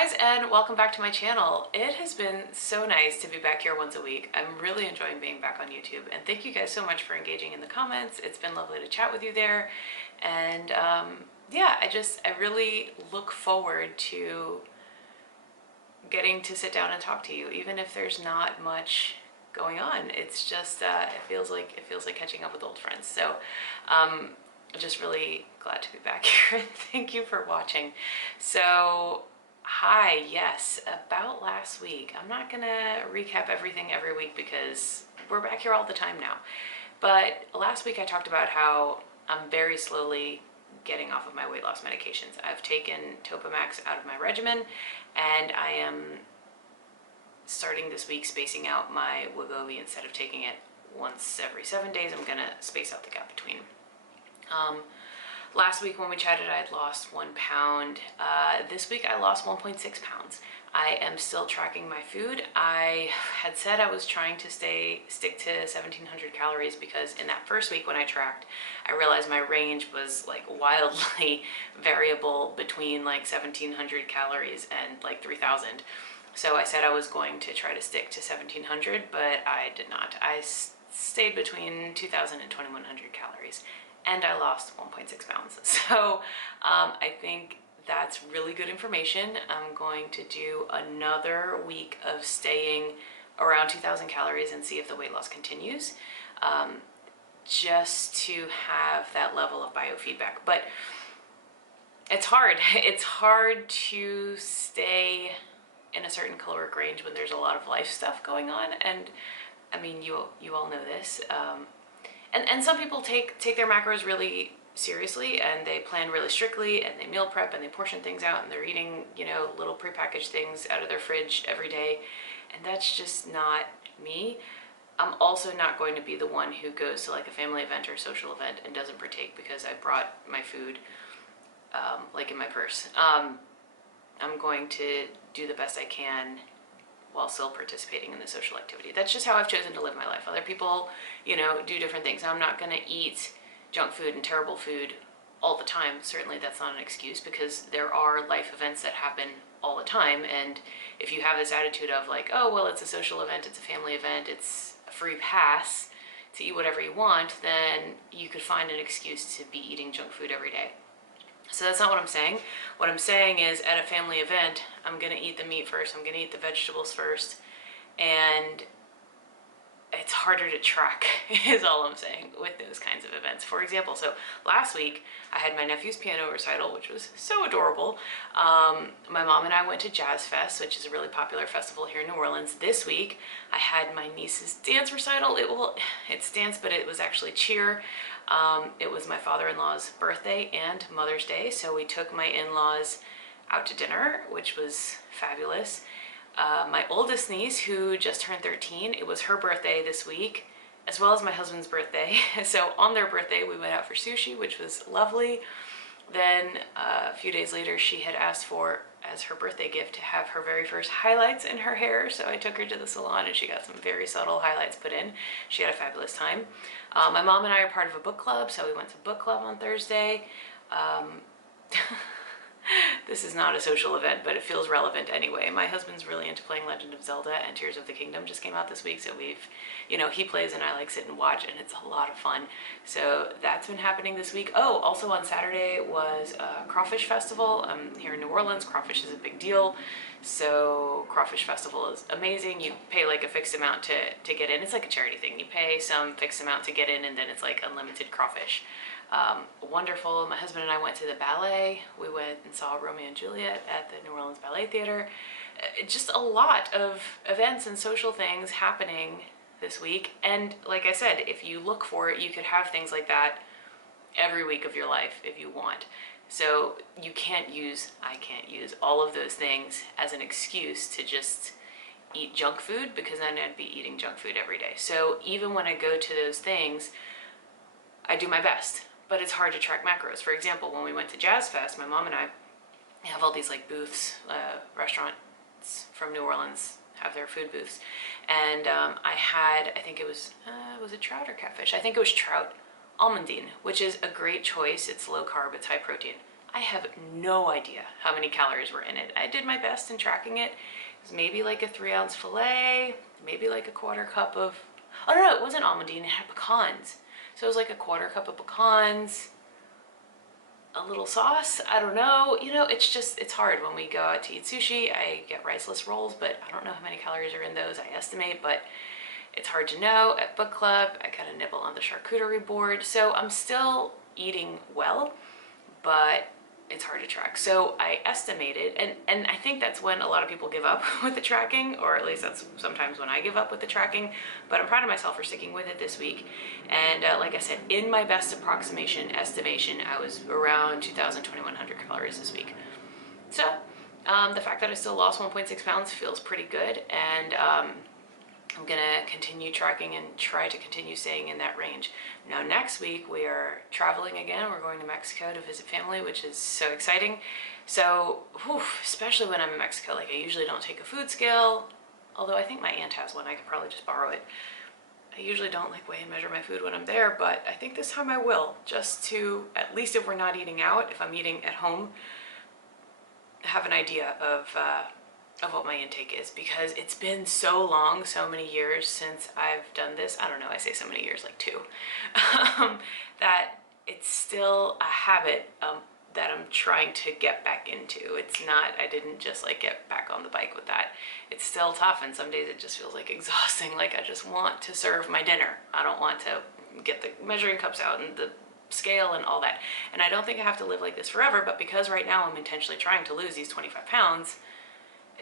guys, and welcome back to my channel. It has been so nice to be back here once a week. I'm really enjoying being back on YouTube, and thank you guys so much for engaging in the comments. It's been lovely to chat with you there, and yeah, I really look forward to getting to sit down and talk to you, even if there's not much going on. It's just it feels like catching up with old friends. So just really glad to be back here. Thank you for watching. So hi, yes, about last week. I'm not gonna recap everything every week because we're back here all the time now. But last week I talked about how I'm very slowly getting off of my weight loss medications. I've taken Topamax out of my regimen, and I am starting this week spacing out my Wegovy. Instead of taking it once every 7 days, I'm gonna space out the gap between. Last week when we chatted, I had lost 1 pound. This week I lost 1.6 pounds. I am still tracking my food. I had said I was trying to stick to 1,700 calories because in that first week when I tracked, I realized my range was like wildly variable between like 1,700 calories and like 3,000. So I said I was going to try to stick to 1,700, but I did not. I stayed between 2,000 and 2,100 calories. And I lost 1.6 pounds. So I think that's really good information. I'm going to do another week of staying around 2,000 calories and see if the weight loss continues, just to have that level of biofeedback. But it's hard. It's hard to stay in a certain caloric range when there's a lot of life stuff going on. And I mean, you all know this. And some people take their macros really seriously, and they plan really strictly, and they meal prep, and they portion things out, and they're eating, you know, little prepackaged things out of their fridge every day. And that's just not me. I'm also not going to be the one who goes to like a family event or social event and doesn't partake because I brought my food like in my purse. I'm going to do the best I can while still participating in the social activity. That's just how I've chosen to live my life. Other people, you know, do different things. I'm not gonna eat junk food and terrible food all the time. Certainly that's not an excuse, because there are life events that happen all the time. And if you have this attitude of like, oh, well, it's a social event, it's a family event, it's a free pass to eat whatever you want, then you could find an excuse to be eating junk food every day. So that's not what I'm saying. What I'm saying is at a family event, I'm gonna eat the meat first, I'm gonna eat the vegetables first, and it's harder to track is all I'm saying with those kinds of events. For example, so last week I had my nephew's piano recital, which was so adorable. My mom and I went to Jazz Fest, which is a really popular festival here in New Orleans. This week I had my niece's dance recital. It's dance, but it was actually cheer. It was my father-in-law's birthday and Mother's Day, so we took my in-laws out to dinner, which was fabulous. My oldest niece, who just turned 13, it was her birthday this week, as well as my husband's birthday. So on their birthday, we went out for sushi, which was lovely. Then a few days later, she had asked for, as her birthday gift, to have her very first highlights in her hair. So I took her to the salon and she got some very subtle highlights put in. She had a fabulous time. My mom and I are part of a book club, so we went to book club on Thursday. This is not a social event, but it feels relevant anyway. My husband's really into playing Legend of Zelda, and Tears of the Kingdom just came out this week, so he plays and I like sit and watch, and it's a lot of fun. So that's been happening this week. Oh, also on Saturday was a Crawfish Festival. Here in New Orleans, crawfish is a big deal. So Crawfish Festival is amazing. You pay like a fixed amount to get in. It's like a charity thing. You pay some fixed amount to get in, and then it's like unlimited crawfish. Wonderful. My husband and I went to the ballet. We went and saw Romeo and Juliet at the New Orleans Ballet Theater. Just a lot of events and social things happening this week. And like I said, if you look for it, you could have things like that every week of your life if you want. So I can't use all of those things as an excuse to just eat junk food, because then I'd be eating junk food every day. So even when I go to those things, I do my best. But it's hard to track macros. For example, when we went to Jazz Fest, my mom and I have all these like booths, restaurants from New Orleans have their food booths. And I think it was it trout or catfish? I think it was trout almondine, which is a great choice. It's low carb, it's high protein. I have no idea how many calories were in it. I did my best in tracking it. It was maybe like a 3-ounce filet, maybe like a quarter cup of, oh no, it wasn't almondine, it had pecans. So it was like a quarter cup of pecans, a little sauce, I don't know. You know, it's hard when we go out to eat sushi. I get riceless rolls, but I don't know how many calories are in those. I estimate, but it's hard to know. At book club, I got a nibble on the charcuterie board. So I'm still eating well, but it's hard to track. So I estimated, and I think that's when a lot of people give up with the tracking, or at least that's sometimes when I give up with the tracking, but I'm proud of myself for sticking with it this week. And like I said, in my best approximation estimation, I was around 2,000, 2,100 calories this week. So the fact that I still lost 1.6 pounds feels pretty good, and I'm gonna continue tracking and try to continue staying in that range. Now next week we are traveling again. We're going to Mexico to visit family, which is so exciting. So, especially when I'm in Mexico, like I usually don't take a food scale, although I think my aunt has one. I could probably just borrow it. I usually don't like weigh and measure my food when I'm there, but I think this time I will, just to, at least if we're not eating out, if I'm eating at home, have an idea of what my intake is, because it's been so long, so many years since I've done this. I don't know, I say so many years, like 2, that it's still a habit that I'm trying to get back into. It's not, I didn't just like get back on the bike with that. It's still tough, and some days it just feels like exhausting. Like I just want to serve my dinner. I don't want to get the measuring cups out and the scale and all that. And I don't think I have to live like this forever, but because right now I'm intentionally trying to lose these 25 pounds,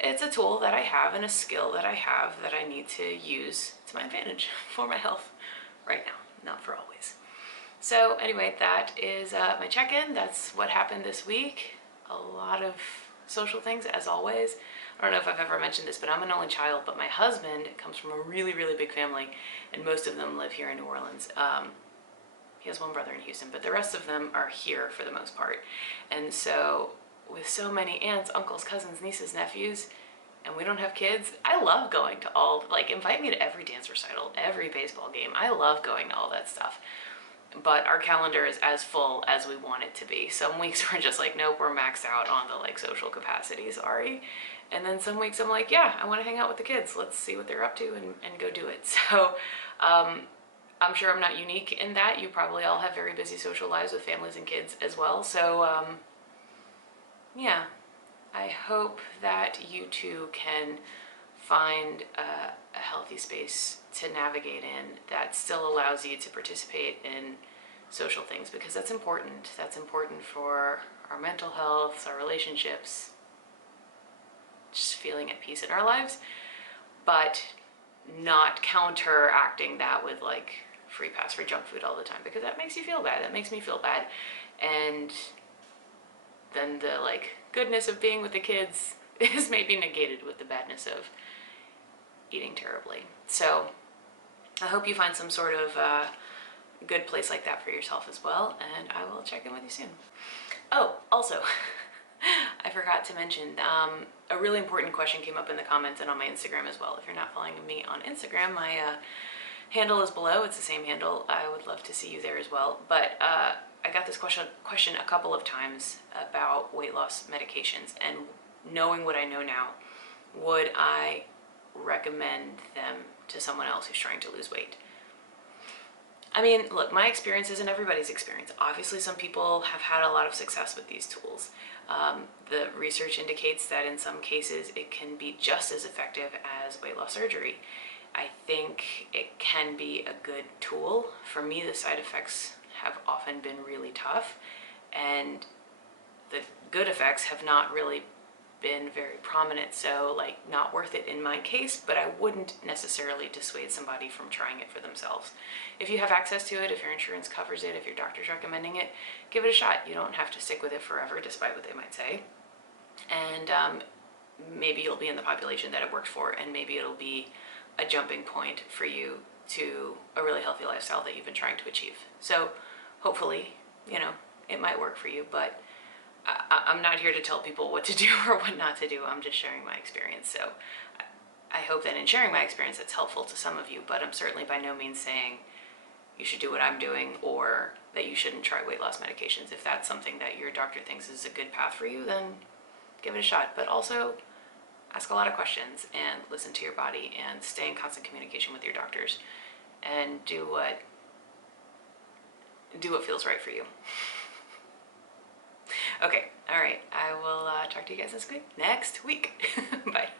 it's a tool that I have and a skill that I have that I need to use to my advantage for my health right now, not for always. So anyway, that is my check-in. That's what happened this week. A lot of social things, as always. I don't know if I've ever mentioned this, but I'm an only child, but my husband comes from a really, really big family, and most of them live here in New Orleans. He has one brother in Houston, but the rest of them are here for the most part. And so with so many aunts, uncles, cousins, nieces, nephews, and we don't have kids, I love going to all, like, invite me to every dance recital, every baseball game. I love going to all that stuff. But our calendar is as full as we want it to be. Some weeks we're just like, nope, we're maxed out on the like social capacity, sorry. And then some weeks I'm like, yeah, I want to hang out with the kids. Let's see what they're up to and go do it. So I'm sure I'm not unique in that. You probably all have very busy social lives with families and kids as well. So yeah, I hope that you too can find a healthy space to navigate in that still allows you to participate in social things, because that's important. That's important for our mental health, our relationships, just feeling at peace in our lives, but not counteracting that with like free pass for junk food all the time, because that makes you feel bad. That makes me feel bad. And then the like goodness of being with the kids is maybe negated with the badness of eating terribly. So I hope you find some sort of good place like that for yourself as well, and I will check in with you soon. Oh, also, I forgot to mention, a really important question came up in the comments and on my Instagram as well. If you're not following me on Instagram, my handle is below. It's the same handle. I would love to see you there as well. But I got this question a couple of times about weight loss medications, and knowing what I know now, would I recommend them to someone else who's trying to lose weight? I mean, look, my experience isn't everybody's experience. Obviously, some people have had a lot of success with these tools. The research indicates that in some cases it can be just as effective as weight loss surgery. I think it can be a good tool. For me, the side effects have often been really tough, and the good effects have not really been very prominent, so like not worth it in my case, but I wouldn't necessarily dissuade somebody from trying it for themselves. If you have access to it, if your insurance covers it, if your doctor's recommending it, give it a shot. You don't have to stick with it forever, despite what they might say. And maybe you'll be in the population that it worked for, and maybe it'll be a jumping point for you to a really healthy lifestyle that you've been trying to achieve. So hopefully, you know, it might work for you, but I'm not here to tell people what to do or what not to do. I'm just sharing my experience. So I hope that in sharing my experience that's helpful to some of you, but I'm certainly by no means saying you should do what I'm doing or that you shouldn't try weight loss medications. If that's something that your doctor thinks is a good path for you, then give it a shot. But also ask a lot of questions and listen to your body and stay in constant communication with your doctors and do what feels right for you. Okay, all right. I will talk to you guys next week. Bye.